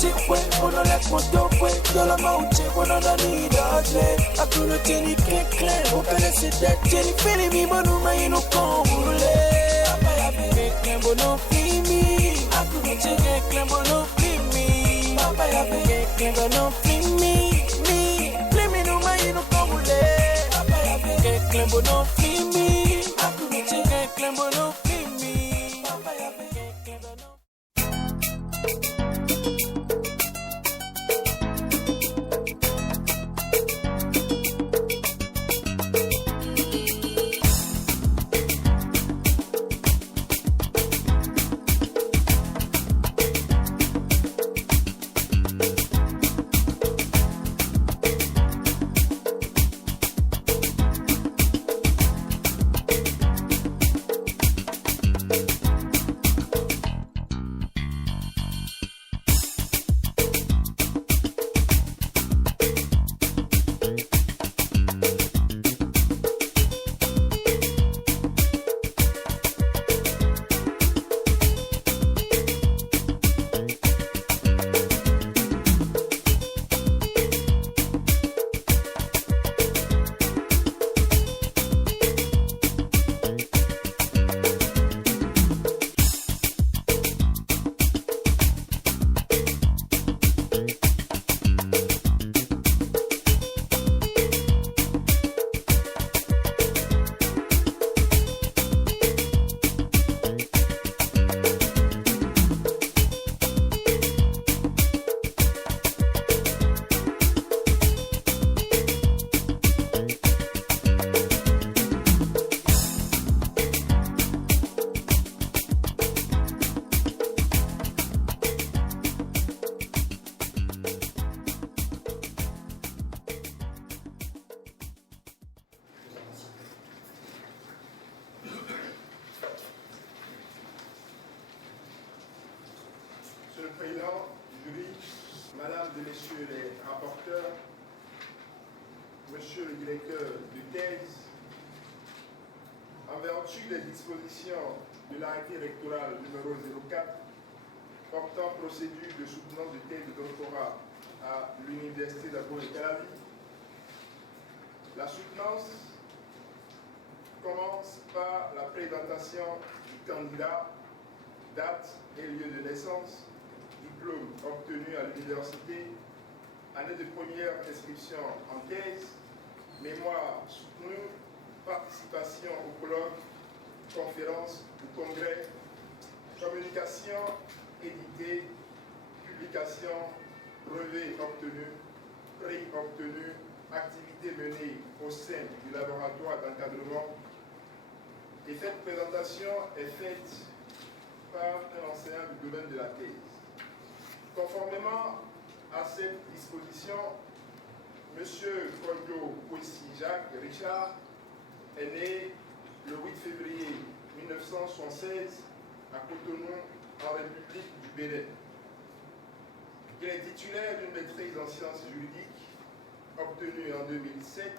chipwe, uno let motopwe, dola mauche, uno da ni dodle. Akuno teni kekle, ukane sidet, teni fili mi bonuma inu kongule. Papa ya bege klembo no fimi, akuno teni klembo no fimi. Papa ya bege klembo no fimi, fimi numa inu kongule. Papa ya bege klembo no fimi, akuno teni klembo no fimi. Papa ya bege klembo no. Monsieur le Président, jury, Madame et Messieurs les rapporteurs, Monsieur le directeur de thèse, en vertu des dispositions de l'arrêté électoral numéro 04 portant procédure de soutenance de thèse de doctorat à l'Université d'Abo-et-Calavi, la soutenance commence par la présentation du candidat, date et lieu de naissance, diplôme obtenu à l'université, année de première inscription en thèse, mémoire soutenue, participation au colloque, conférence ou congrès, communication éditée, publication, brevet obtenu, prix obtenu, activité menée au sein du laboratoire d'encadrement. Et cette présentation est faite par un enseignant du domaine de la thèse. Conformément à cette disposition, M. Koyo Kwesi Jacques Richard est né le 8 février 1976 à Cotonou, en République du Bénin. Il est titulaire d'une maîtrise en sciences juridiques obtenue en 2007,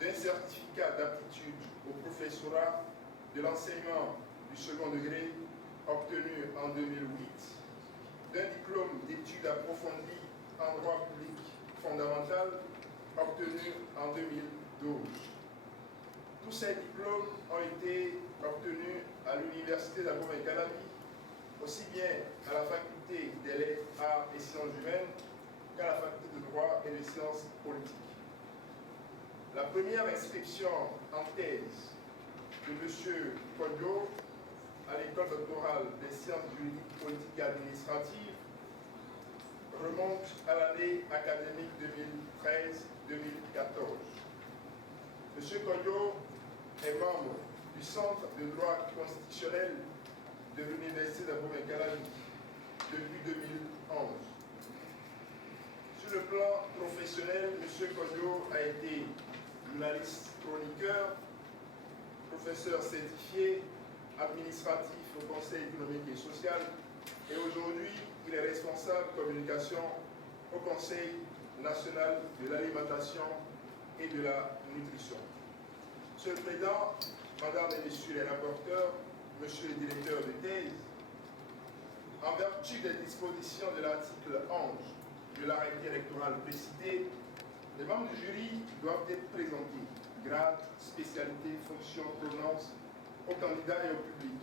d'un certificat d'aptitude au professorat de l'enseignement du second degré obtenu en 2008, d'un diplôme d'études approfondies en droit public fondamental obtenu en 2012. Tous ces diplômes ont été obtenus à l'Université d'Abo-et-Calavi, aussi bien à la faculté des lettres, arts et sciences humaines qu'à la faculté de droit et de sciences politiques. La première inscription en thèse de M. Koyo à l'école doctorale des sciences juridiques, politiques et administratives remonte à l'année académique 2013-2014. M. Koyo est membre du Centre de droit constitutionnel de l'Université d'Abo-et-Calavi depuis 2011. Sur le plan professionnel, M. Koyo a été journaliste chroniqueur, professeur certifié, administratif au Conseil économique et social, et aujourd'hui, il est responsable communication au Conseil national de l'alimentation et de la nutrition. Monsieur le Président, Madame et Messieurs les rapporteurs, Monsieur le directeur de thèse, En vertu des dispositions de l'article 11 de l'arrêté électoral précité, les membres du jury doivent être présentés, grade, spécialité, fonction, provenance, aux candidats et au public.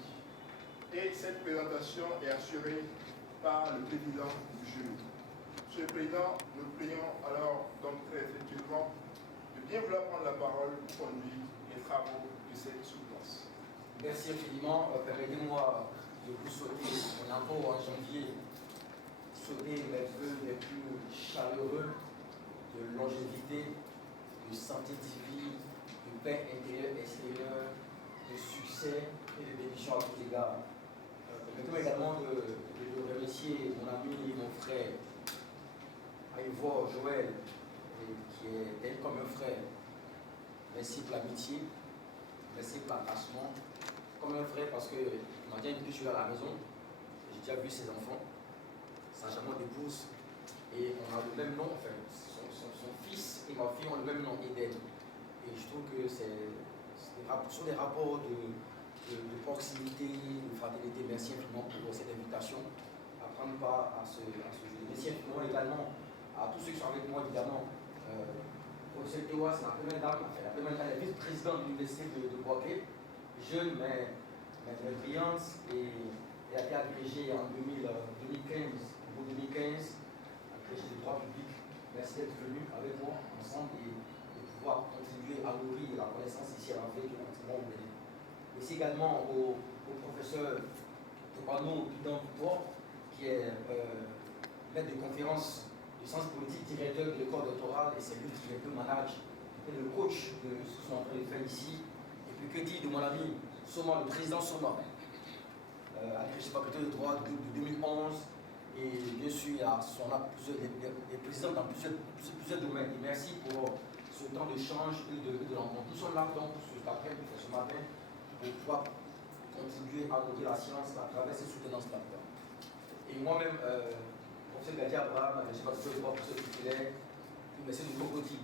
Et cette présentation est assurée par le président du jury. Monsieur le Président, nous prions alors donc très effectivement de bien vouloir prendre la parole pour conduire les travaux de cette soutenance. Merci infiniment. Permettez-moi de vous souhaiter, on a encore en janvier, sonner les vœux les plus chaleureux de longévité, de santé divine, de paix intérieure et extérieure, de succès et de bénédiction à tous égards. Permettez-moi également de remercier mon ami et mon frère, Ivor Joël, qui est tel comme un frère. Merci pour l'amitié, merci pour l'attachement. Comme un frère parce qu'il m'a déjà invité jouer à la maison. J'ai déjà vu ses enfants, sa charmante épouse, et on a le même nom, enfin, son fils et ma fille ont le même nom, Eden. Et je trouve que ce sont des rapports de proximité, de fraternité. Merci infiniment pour cette invitation à prendre part à ce jeu. Merci infiniment également à tous ceux qui sont avec moi, évidemment. Professeur Théoua, c'est la première dame, la première dame, la vice-présidente de l'université de Boaké, jeune mais brillante, et elle a été agrégée en 2015, agrégée de droit public. Merci d'être venu avec moi ensemble et de pouvoir contribuer à nourrir la connaissance ici à l'Afrique et au Bénin. Merci également au professeur Topano Pidan Poutor, qui est maître de conférence de sciences politiques, directeur de l'école doctorale, et c'est lui qui est le manage et le coach de ce qu'ils sont en train de faire ici. Et puis que dire de mon ami Soma, le président Soma, agrégé faculté de droit de 2011, et bien sûr, on a des présidents dans plusieurs domaines. Et merci pour ce temps d'échange et de rencontre. Nous sommes là donc cet après-midi, ce matin, pour pouvoir contribuer à nourrir la science à travers ces soutenances-là. Et moi-même, professeur Gadi Abraham, je ne sais pas si vous pour ceux qui titulaire, merci de Cocody.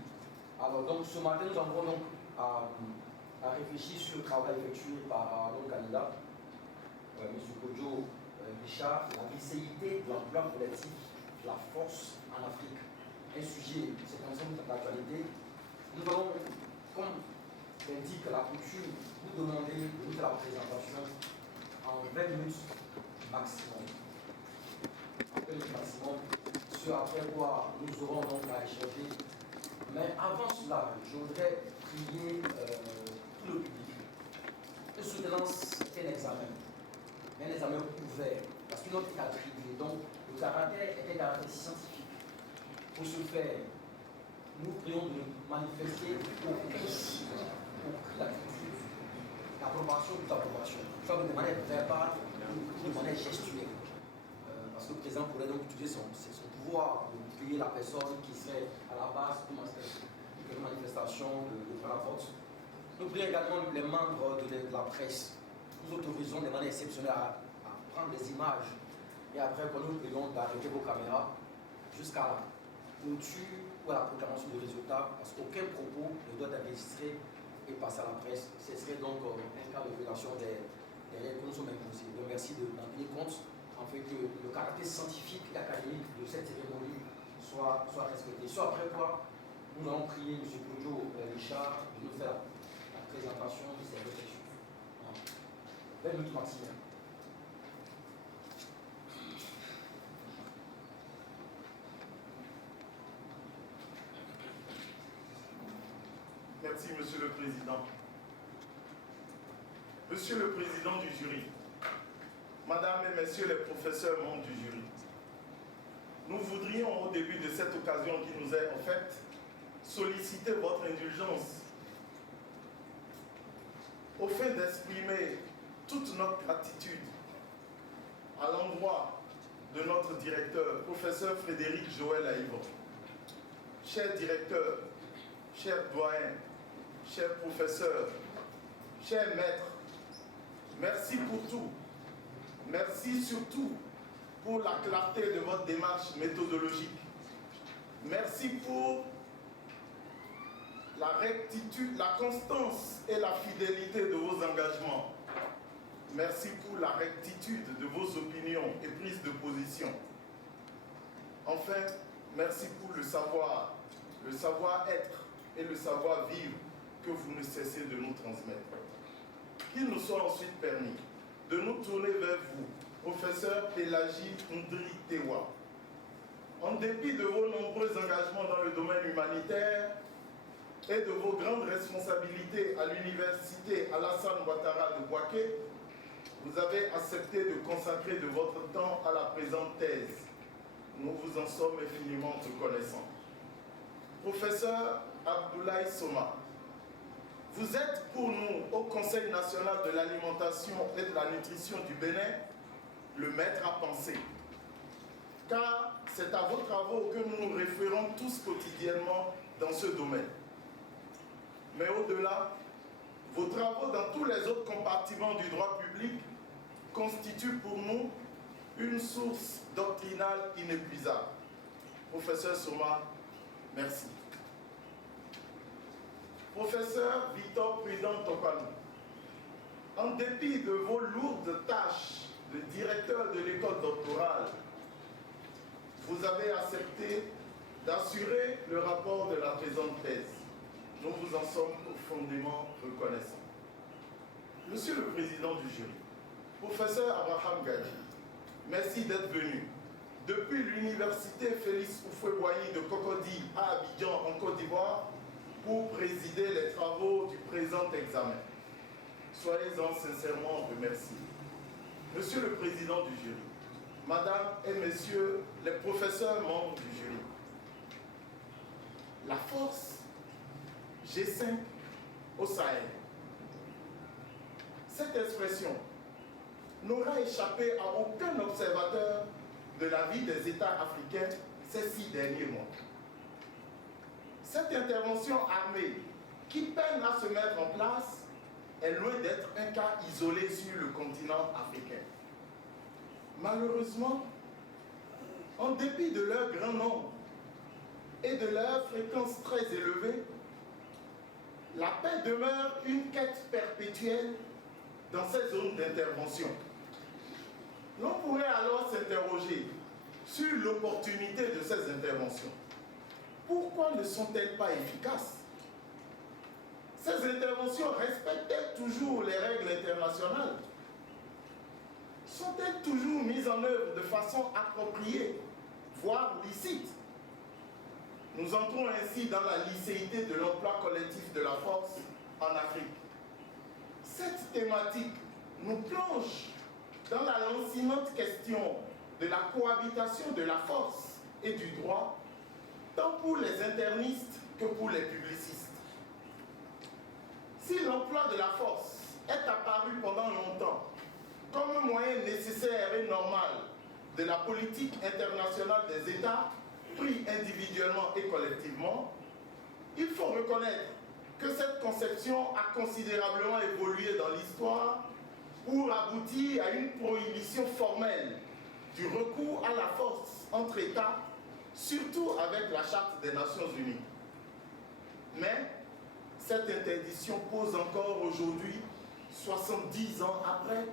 Alors donc ce matin, nous avons donc à réfléchir sur le travail effectué par notre candidat, M. Kojo Richard, la vicéité de l'emploi collectif, la force en Afrique. Un sujet, c'est un ensemble d'actualité. Nous allons, comme l'indique la coutume, vous demander de faire la présentation en 20 minutes maximum. En 20 minutes maximum, ce après quoi nous aurons donc à échanger. Mais avant cela, je voudrais prier tout le public. Une soutenance est un examen. Un examen ouvert, parce que notre état privé, donc le caractère est un caractère scientifique. Pour ce faire, nous prions de manifester au prix de la culture, l'approbation ou l'approbation, soit de manière verbale ou de manière gestuelle. Parce que le président pourrait donc utiliser son pouvoir de prier la personne qui serait à la base de une manifestation, de faire la force. Nous prions également les membres de la presse. Nous autorisons de manière exceptionnelle à prendre des images et après, quand nous prions d'arrêter vos caméras jusqu'à la clôture ou à la proclamation du résultat, parce qu'aucun propos ne doit être enregistré et passer à la presse. Ce serait donc un cas de violation des règles que nous sommes imposées. Donc merci d'en tenir compte, afin que le caractère scientifique et académique de cette cérémonie soit respecté. Soit après quoi, nous allons prier M. Kojo Richard de nous faire la présentation de ces réflexions. 20 minutes maximum. Merci, Monsieur le Président. Monsieur le Président du jury, Madame et Messieurs les professeurs membres du jury, nous voudrions, au début de cette occasion qui nous est offerte, solliciter votre indulgence au fait d'exprimer toute notre gratitude à l'endroit de notre directeur, professeur Frédéric Joël Aïvon. Cher directeur, cher doyen, cher professeur, cher maître, merci pour tout. Merci surtout pour la clarté de votre démarche méthodologique. Merci pour la rectitude, la constance et la fidélité de vos engagements. Merci pour la rectitude de vos opinions et prises de position. Enfin, merci pour le savoir-être et le savoir-vivre que vous ne cessez de nous transmettre. Qu'il nous soit ensuite permis de nous tourner vers vous, professeur Pelagie Ndri Tewa. En dépit de vos nombreux engagements dans le domaine humanitaire et de vos grandes responsabilités à l'université Alassane Ouattara de Bouaké, vous avez accepté de consacrer de votre temps à la présente thèse. Nous vous en sommes infiniment reconnaissants. Professeur Abdoulaye Soma, vous êtes pour nous, au Conseil national de l'alimentation et de la nutrition du Bénin, le maître à penser. Car c'est à vos travaux que nous nous référons tous quotidiennement dans ce domaine. Mais au-delà, vos travaux dans tous les autres compartiments du droit public constituent pour nous une source doctrinale inépuisable. Professeur Soma, merci. Professeur Victor Prudent Topano, en dépit de vos lourdes tâches de directeur de l'école doctorale, vous avez accepté d'assurer le rapport de la présente thèse. Nous vous en sommes profondément reconnaissants. Monsieur le Président du jury, professeur Abraham Gadi, merci d'être venu depuis l'université Félix Houphouët-Boigny de Cocody à Abidjan en Côte d'Ivoire pour présider les travaux du présent examen. Soyez-en sincèrement remerciés. Monsieur le Président du jury, Madame et Messieurs les professeurs membres du jury, la force G5 au Sahel. Cette expression n'aura échappé à aucun observateur de la vie des États africains ces 6 derniers mois. Cette intervention armée qui peine à se mettre en place est loin d'être un cas isolé sur le continent africain. Malheureusement, en dépit de leur grand nombre et de leur fréquence très élevée, la paix demeure une quête perpétuelle dans ces zones d'intervention. L'on pourrait alors s'interroger sur l'opportunité de ces interventions. Pourquoi ne sont-elles pas efficaces? Ces interventions respectent-elles toujours les règles internationales? Sont-elles toujours mises en œuvre de façon appropriée, voire licite? Nous entrons ainsi dans la licéité de l'emploi collectif de la force en Afrique. Cette thématique nous plonge dans la lancinante question de la cohabitation de la force et du droit, tant pour les internistes que pour les publicistes. Si l'emploi de la force est apparu pendant longtemps comme un moyen nécessaire et normal de la politique internationale des États, pris individuellement et collectivement, il faut reconnaître que cette conception a considérablement évolué dans l'histoire pour aboutir à une prohibition formelle du recours à la force entre États, surtout avec la Charte des Nations Unies. Mais cette interdiction pose encore aujourd'hui, 70 ans après,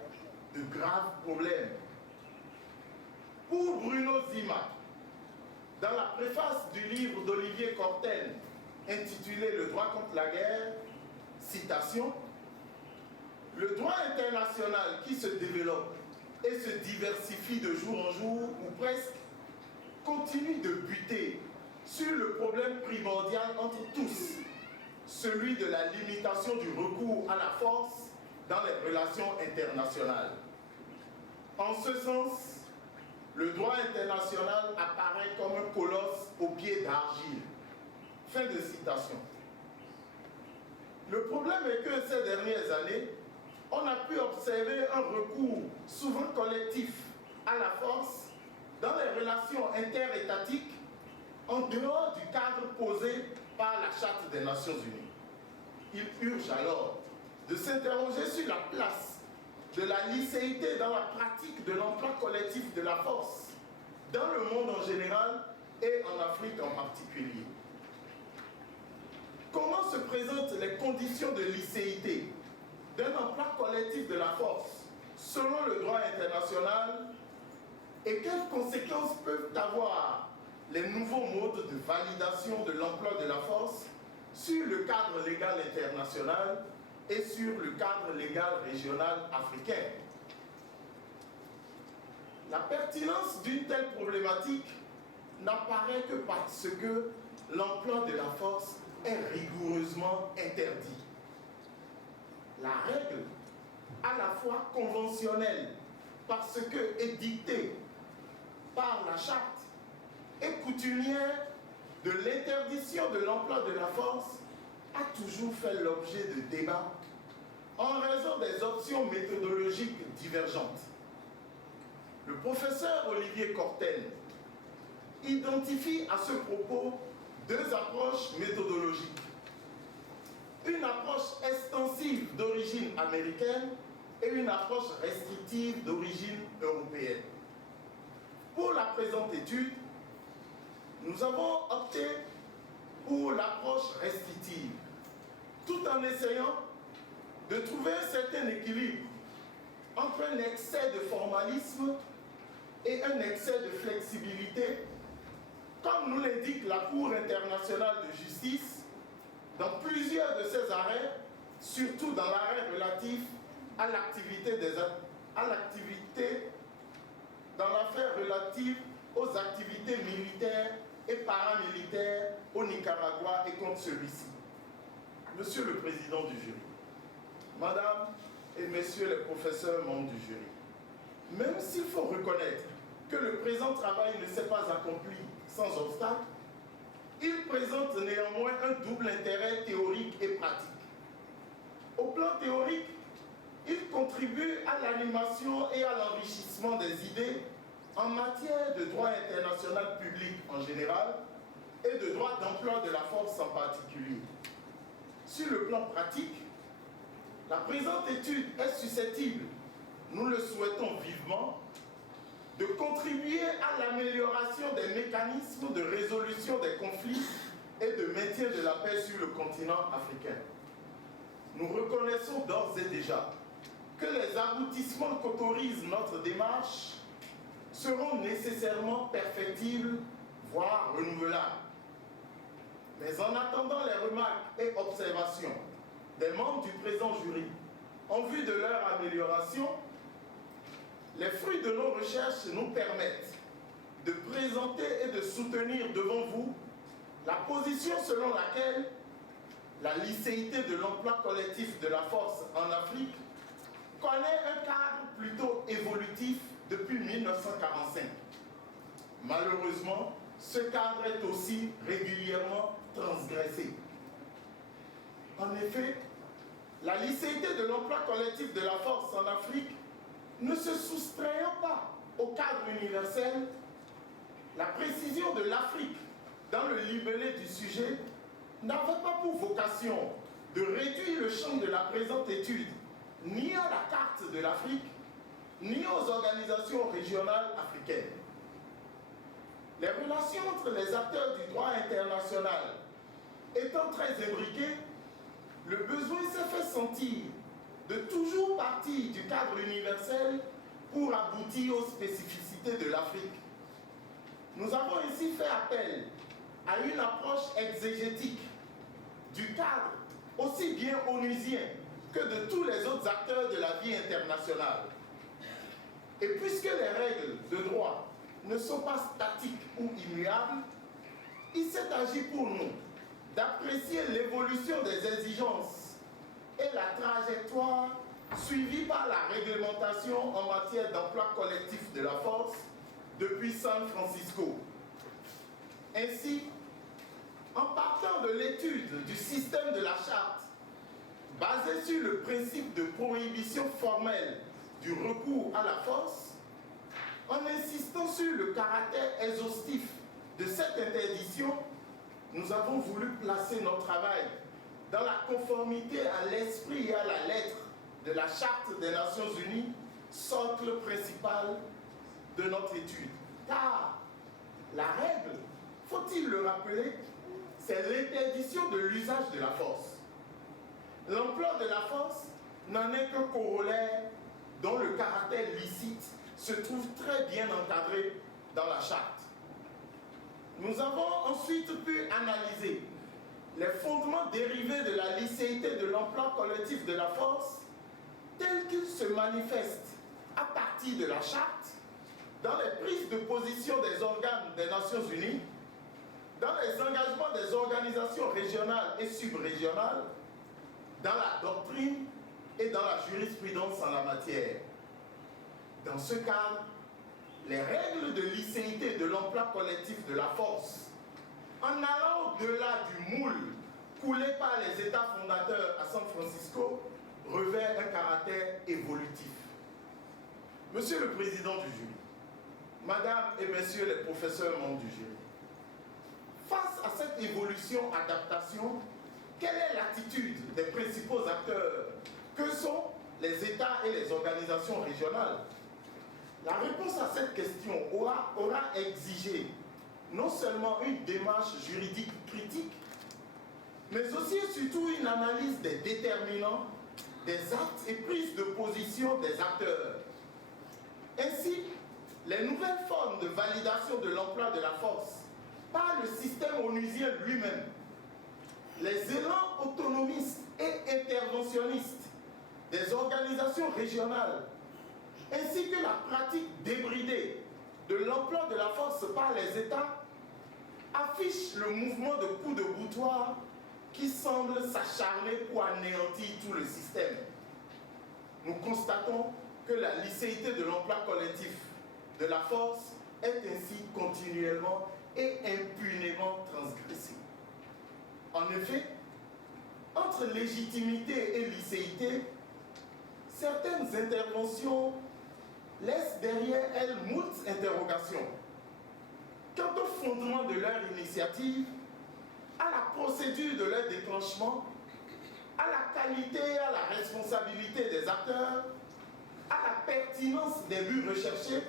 de graves problèmes. Pour Bruno Zima, dans la préface du livre d'Olivier Courtine intitulé « Le droit contre la guerre », citation, « Le droit international qui se développe et se diversifie de jour en jour, ou presque, continue de buter sur le problème primordial entre tous, celui de la limitation du recours à la force dans les relations internationales. En ce sens, le droit international apparaît comme un colosse aux pieds d'argile. » Fin de citation. Le problème est que ces dernières années, on a pu observer un recours souvent collectif à la force dans les relations interétatiques en dehors du cadre posé par la Charte des Nations Unies. Il urge alors de s'interroger sur la place de la licéité dans la pratique de l'emploi collectif de la force, dans le monde en général et en Afrique en particulier. Comment se présentent les conditions de licéité d'un emploi collectif de la force selon le droit international et quelles conséquences peuvent avoir les nouveaux modes de validation de l'emploi de la force sur le cadre légal international et sur le cadre légal régional africain. La pertinence d'une telle problématique n'apparaît que parce que l'emploi de la force est rigoureusement interdit. La règle, à la fois conventionnelle, parce que édictée par la charte, et coutumière de l'interdiction de l'emploi de la force, a toujours fait l'objet de débats en raison des options méthodologiques divergentes. Le professeur Olivier Courtelle identifie à ce propos deux approches méthodologiques. Une approche extensive d'origine américaine et une approche restrictive d'origine européenne. Pour la présente étude, nous avons opté pour l'approche restrictive, tout en essayant de trouver un certain équilibre entre un excès de formalisme et un excès de flexibilité, comme nous l'indique la Cour internationale de justice dans plusieurs de ses arrêts, surtout dans l'arrêt relatif à dans l'affaire relative aux activités militaires et paramilitaires au Nicaragua et contre celui-ci. Monsieur le Président du jury, Madame et Messieurs les professeurs membres du jury, même s'il faut reconnaître que le présent travail ne s'est pas accompli sans obstacle, il présente néanmoins un double intérêt théorique et pratique. Au plan théorique, il contribue à l'animation et à l'enrichissement des idées en matière de droit international public en général et de droit d'emploi de la force en particulier. Sur le plan pratique, la présente étude est susceptible, nous le souhaitons vivement, de contribuer à l'amélioration des mécanismes de résolution des conflits et de maintien de la paix sur le continent africain. Nous reconnaissons d'ores et déjà que les aboutissements qu'autorise notre démarche seront nécessairement perfectibles, voire renouvelables. Mais en attendant les remarques et observations des membres du présent jury en vue de leur amélioration, les fruits de nos recherches nous permettent de présenter et de soutenir devant vous la position selon laquelle la licéité de l'emploi collectif de la force en Afrique connaît un cadre plutôt évolutif depuis 1945. Malheureusement, ce cadre est aussi régulièrement transgressé. En effet, la licéité de l'emploi collectif de la force en Afrique ne se soustrayant pas au cadre universel, la précision de l'Afrique dans le libellé du sujet n'avait pas pour vocation de réduire le champ de la présente étude ni à la carte de l'Afrique, ni aux organisations régionales africaines. Les relations entre les acteurs du droit international étant très imbriquées, le besoin s'est fait sentir de toujours partir du cadre universel pour aboutir aux spécificités de l'Afrique. Nous avons ici fait appel à une approche exégétique du cadre aussi bien onusien que de tous les autres acteurs de la vie internationale. Et puisque les règles de droit ne sont pas statiques ou immuables, il s'est agi pour nous d'apprécier l'évolution des exigences et la trajectoire suivie par la réglementation en matière d'emploi collectif de la force depuis San Francisco. Ainsi, en partant de l'étude du système de la charte, basé sur le principe de prohibition formelle du recours à la force, en insistant sur le caractère exhaustif de cette interdiction, nous avons voulu placer notre travail dans la conformité à l'esprit et à la lettre de la Charte des Nations Unies, socle principal de notre étude. Car la règle, faut-il le rappeler, c'est l'interdiction de l'usage de la force. L'emploi de la force n'en est qu'un corollaire dont le caractère licite se trouve très bien encadré dans la charte. Nous avons ensuite pu analyser les fondements dérivés de la licéité de l'emploi collectif de la force tels qu'ils se manifestent à partir de la charte, dans les prises de position des organes des Nations Unies, dans les engagements des organisations régionales et subrégionales, dans la doctrine et dans la jurisprudence en la matière. Dans ce cadre, les règles de licéité de l'emploi collectif de la force, en allant au-delà du moule coulé par les États fondateurs à San Francisco, revêt un caractère évolutif. Monsieur le Président du jury, Madame et Messieurs les professeurs membres du jury, face à cette évolution-adaptation, quelle est l'attitude des principaux acteurs que sont les États et les organisations régionales? La réponse à cette question aura exigé non seulement une démarche juridique critique, mais aussi et surtout une analyse des déterminants, des actes et prises de position des acteurs. Ainsi, les nouvelles formes de validation de l'emploi de la force par le système onusien lui-même, les élans autonomistes et interventionnistes des organisations régionales, ainsi que la pratique débridée de l'emploi de la force par les États, affichent le mouvement de coups de boutoir qui semble s'acharner pour anéantir tout le système. Nous constatons que la licéité de l'emploi collectif de la force est ainsi continuellement et impunément transgressée. En effet, entre légitimité et licéité, certaines interventions laissent derrière elles moult interrogations. Quant au fondement de leur initiative, à la procédure de leur déclenchement, à la qualité et à la responsabilité des acteurs, à la pertinence des buts recherchés,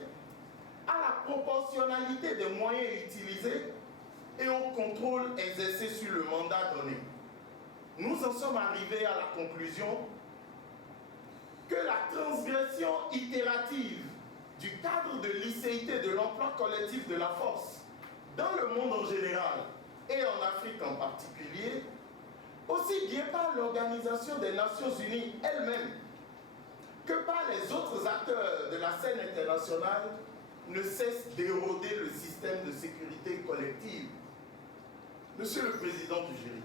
à la proportionnalité des moyens utilisés et au contrôle exercé sur le mandat donné. Nous en sommes arrivés à la conclusion que la transgression itérative du cadre de licéité de l'emploi collectif de la force dans le monde en général et en Afrique en particulier, aussi bien par l'Organisation des Nations Unies elle-même que par les autres acteurs de la scène internationale, ne cesse d'éroder le système de sécurité collective. Monsieur le Président du jury,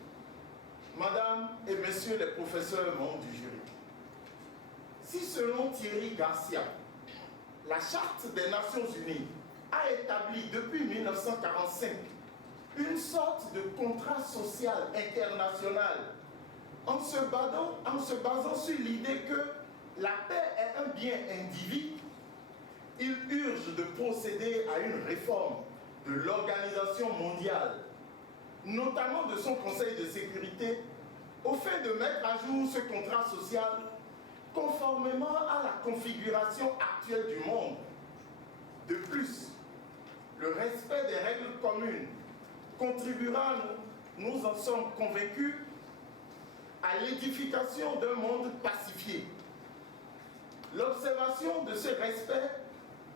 Madame et Messieurs les professeurs membres du jury, si selon Thierry Garcia, la Charte des Nations Unies a établi depuis 1945 une sorte de contrat social international en se basant sur l'idée que la paix est un bien individu, il urge de procéder à une réforme de l'Organisation mondiale, notamment de son Conseil de sécurité, au fait de mettre à jour ce contrat social conformément à la configuration actuelle du monde. De plus, le respect des règles communes contribuera, nous en sommes convaincus, à l'édification d'un monde pacifié. L'observation de ce respect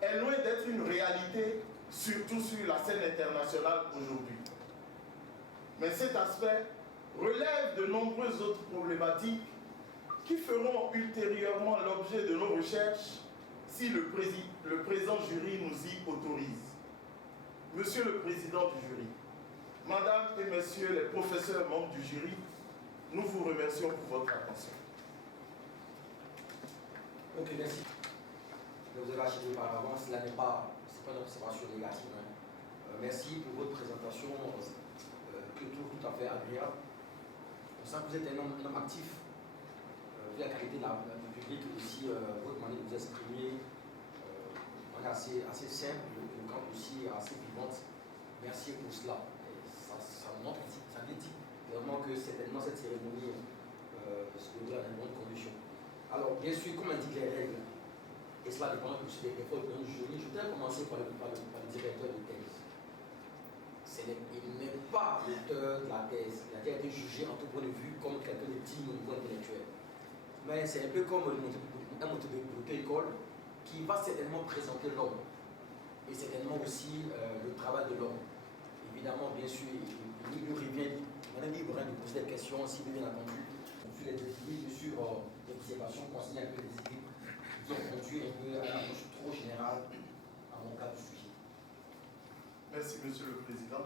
est loin d'être une réalité, surtout sur la scène internationale aujourd'hui. Mais cet aspect relève de nombreuses autres problématiques qui feront ultérieurement l'objet de nos recherches si le présent jury nous y autorise. Monsieur le Président du jury, Madame et Messieurs les professeurs membres du jury, nous vous remercions pour votre attention. Ok, merci. Vous avez acheté par avance, cela n'est pas, une observation négative. Merci pour votre présentation que je trouve tout à fait agréable. On sent que vous êtes un homme actif, vu la qualité du public, aussi votre manière de vous exprimer, assez simple, éloquente aussi, assez vivante. Merci pour cela. Ça montre, ça dit vraiment que certainement cette cérémonie se déroule dans de bonnes conditions. Alors, bien sûr, comme indiquent les règles, et cela dépend aussi des efforts d'un jury, je voudrais commencer par le directeur de thèse. Il n'est pas l'auteur de la thèse, il a été jugé en tout point de vue comme quelqu'un de digne au niveau intellectuel. Mais c'est un peu comme un moteur de école, qui va certainement présenter l'homme et certainement aussi le travail de l'homme. Évidemment, bien sûr, il nous revient, on est libre de poser des questions, si bien entendu, sur les équipes, sur l'observation concernant un peu les équipes qui ont conduit un peu à l'approche trop générale à mon cas du sujet. Merci, Monsieur le Président.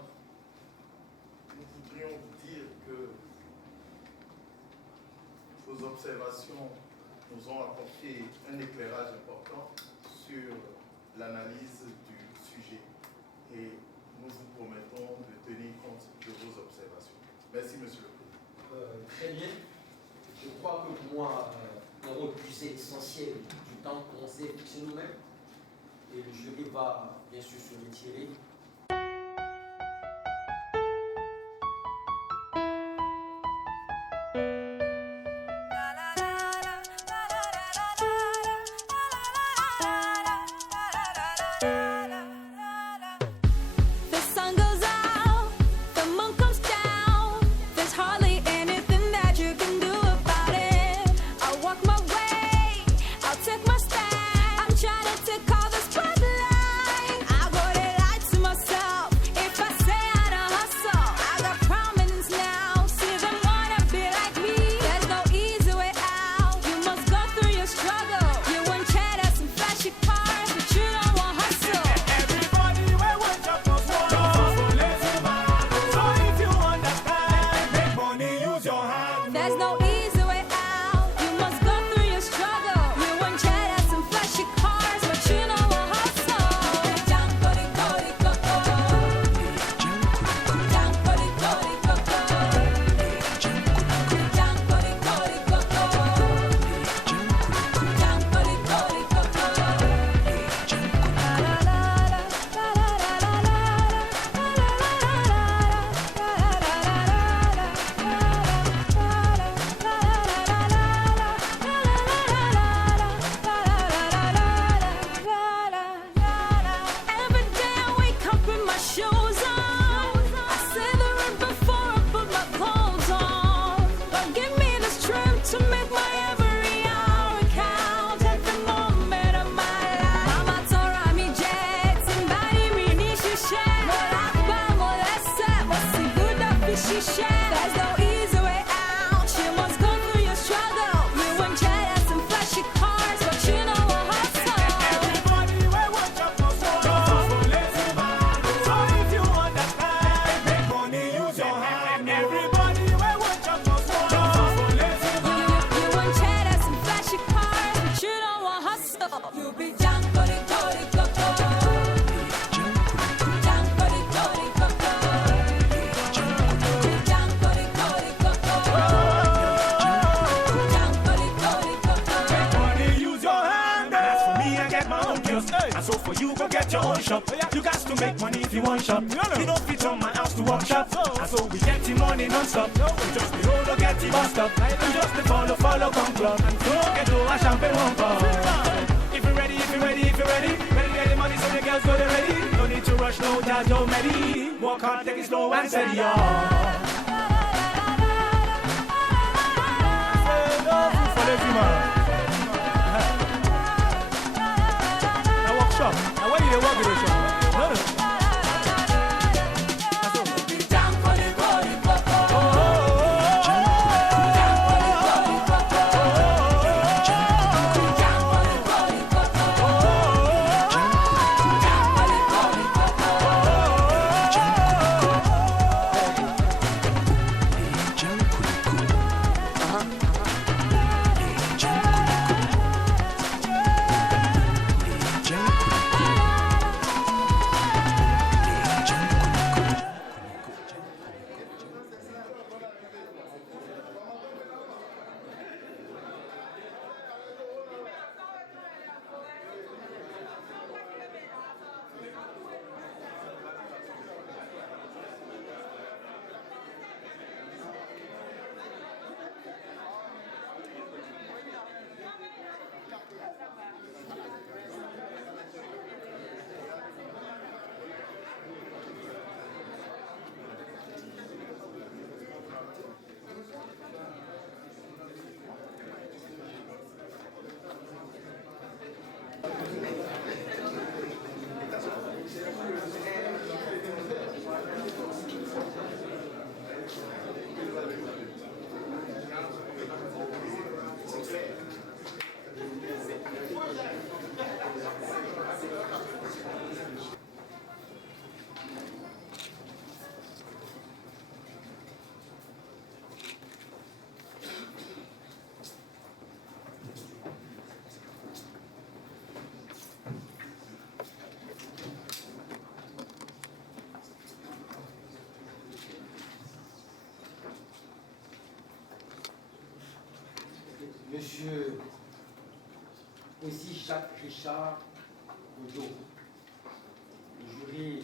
Nous voudrions vous dire que vos observations nous ont apporté un éclairage important sur l'analyse du sujet et nous vous promettons de tenir compte de vos observations. Merci, Monsieur le Président. Très bien. Je crois que pour moi, le rôle plus essentiel du temps qu'on s'est fixé nous-mêmes, et le jury va bien sûr se retirer. Jungle. Monsieur aussi Jacques Richard Boudot. Le jury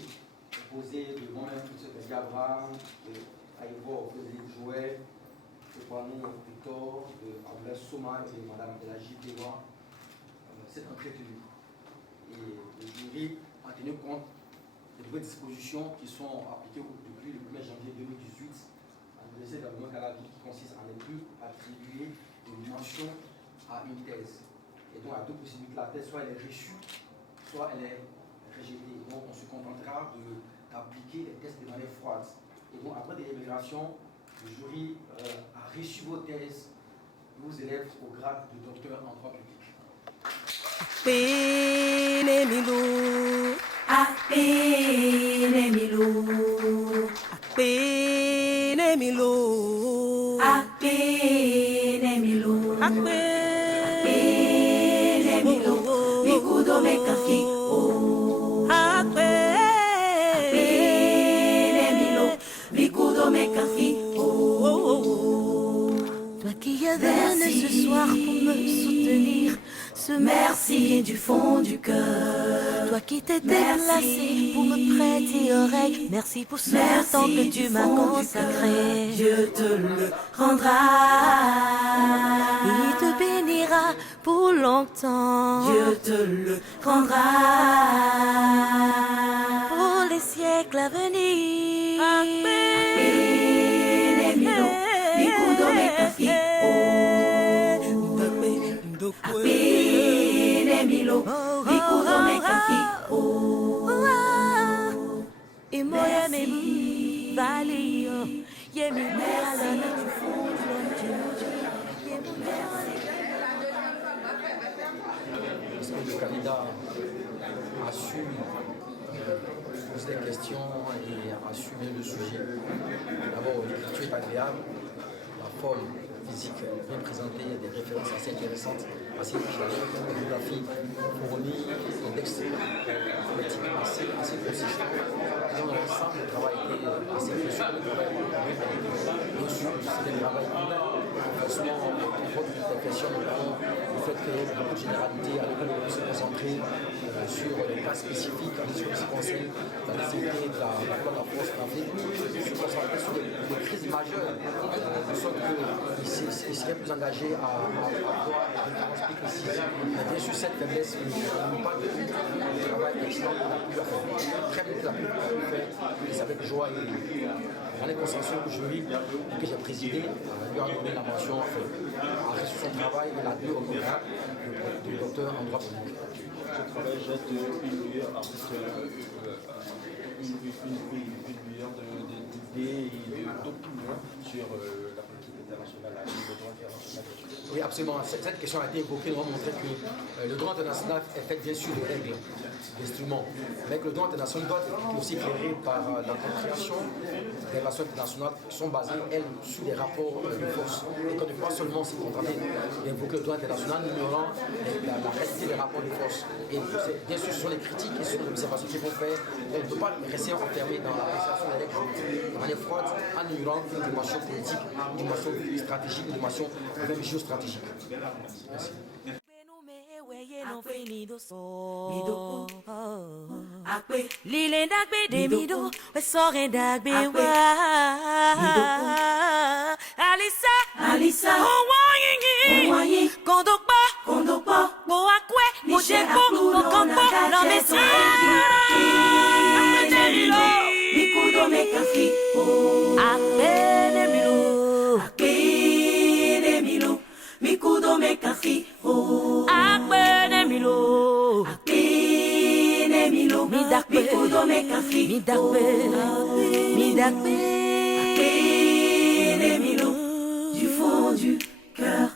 composé de moi-même, M. Bédi Abraham, de Aïvo Frédéric Jouet, de Kwame Victor, de Abdel Souma et de Mme Elaji Dewa, s'est entretenu. Et le jury a tenu compte des nouvelles dispositions qui sont appliquées depuis le 1er janvier 2018 à l'Université d'Abomey Calavi, qui consiste à ne plus attribuer une mention à une thèse. Et donc, il y a deux possibilités. La thèse, soit elle est reçue, soit elle est rejetée. Donc, on se contentera d'appliquer les tests de manière froide. Et donc, après des délibérations, le jury a reçu vos thèses, vos élèves au grade de docteur en droit public. Apenemilo, apenemilo, apenemilo, apenemilo, apenemilo, mikudo mekafi, apenemilo, mikudo mekafi. Toi qui as venu ce soir pour me soutenir, ce merci du fond du cœur. Toi qui t'es déplacé pour me prêter oreille, merci pour ce temps que tu m'as consacré. Dieu te le rendra, il te bénira pour longtemps. Dieu te le rendra pour les siècles à venir. Apenemilo, mikudo mekafi, et moi yemi valio, yemi alana du fond Est-ce que le candidat a su poser des questions et assumer le sujet? D'abord, l'écriture est agréable, la forme physique bien présentée, des références assez intéressantes, assez riches, une biographie fournie, un texte politique assez consistant. Dans l'ensemble, le travail était assez précieux, le travail bien sûr, c'était un travail franchement, votre interprétation, notamment le fait qu'il y ait beaucoup de généralité à l'école de se concentrer sur les cas spécifiques en ce qui concerne la nécessité de la force d'Afrique, se concentrer sur les crises majeures, de sorte qu'il serait plus engagé à avoir des références plus précises. Mais bien sûr, cette faiblesse ne pas de travail excellent qu'on a pu faire. Très bien, qu'on a pu faire, et c'est avec joie et grande consensus que jury que j'ai présidé, lui a donné la mention à réussir son travail et la deux au programme de docteur en droit public. Ce travail jette une lueur d'idées et d'opinions sur la politique internationale, le droit international. Oui, absolument. Cette question a été évoquée. Nous avons montré que le droit international est fait bien sûr de règles, d'instruments, mais que le droit international doit être aussi éclairé par la compréhension des relations internationales qui sont basées, elles, sur des rapports de force. Et qu'on ne peut pas seulement se contenter d'évoquer le droit international, ignorant la réalité des rapports de force. Et bien sûr, ce sont les critiques et sur les observations qu'il faut faire. On ne peut pas rester enfermé dans l'appréciation des règles de manière froide, en ignorant une dimension politique, une dimension stratégique, une dimension même géostratégique. Merci. Lile dagbe de mido, we sore dagbe wa. Alisa, owanyi, kondokpa, mo akwe, mo jeko, mo kampo, no mesi. Mikudo mekafi, apenemilo, mikudo mekafi, apenemilo, mikudo mekafi, midakbe, apenemilo, du fond du cœur.